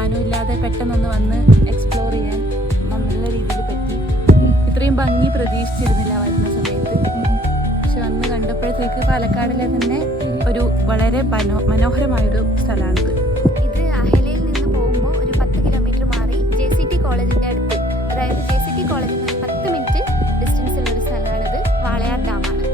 പ്ലാനും ഇല്ലാതെ പെട്ടെന്നൊന്ന് വന്ന് എക്സ്പ്ലോർ ചെയ്യാൻ നല്ല രീതിയിൽ പറ്റി. ഇത്രയും ഭംഗി പ്രതീക്ഷിച്ചിരുന്നില്ല വരുന്ന സമയത്ത്. പക്ഷെ വന്ന് കണ്ടപ്പോഴത്തേക്ക് പാലക്കാടിലെ തന്നെ ഒരു വളരെ മനോഹരമായൊരു സ്ഥലമാണിത്. ഇത് അഹലയിൽ നിന്ന് പോകുമ്പോൾ ഒരു 10 കിലോമീറ്റർ മാറി JCT കോളേജിൻ്റെ അടുത്ത്, അതായത് JCT കോളേജിൽ നിന്ന് 10 മിനിറ്റ് ഡിസ്റ്റൻസിലൊരു സ്ഥലമാണിത്. വാളയാർ ഡാമാണ്.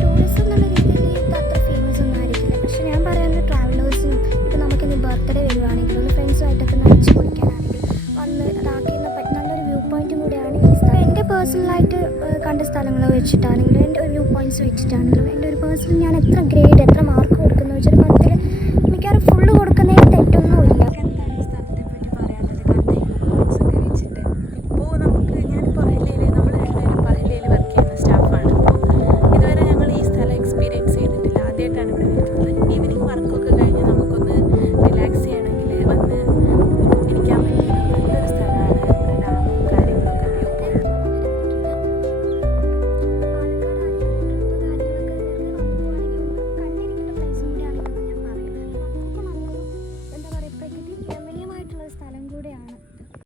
ടൂറിസം എന്നുള്ള രീതിയിൽ ഇത് അത്ര ഫേമസ് ഒന്നും ആയിരിക്കില്ല. പക്ഷെ ഞാൻ പറയാനുള്ള ട്രാവലേഴ്സിനും ഇപ്പോൾ നമുക്കിന്ന് ബർത്ത്ഡേ വരുവാണെങ്കിലും ഒന്ന് ഫ്രണ്ട്സുമായിട്ടൊക്കെ നയിച്ച് പൊളിക്കാനാണെങ്കിൽ വന്ന് അതാക്കിയിരുന്ന നല്ലൊരു വ്യൂ പോയിൻറ്റും കൂടിയാണ് ഈ സ്ഥലം. എൻ്റെ പേഴ്സണലായിട്ട് കണ്ട സ്ഥലങ്ങൾ വെച്ചിട്ടാണെങ്കിലും എൻ്റെ ഒരു വ്യൂ പോയിൻറ്റ്സ് വെച്ചിട്ടാണെങ്കിലും എൻ്റെ ഒരു പേഴ്സണൽ ഞാൻ എത്ര മാർക്ക്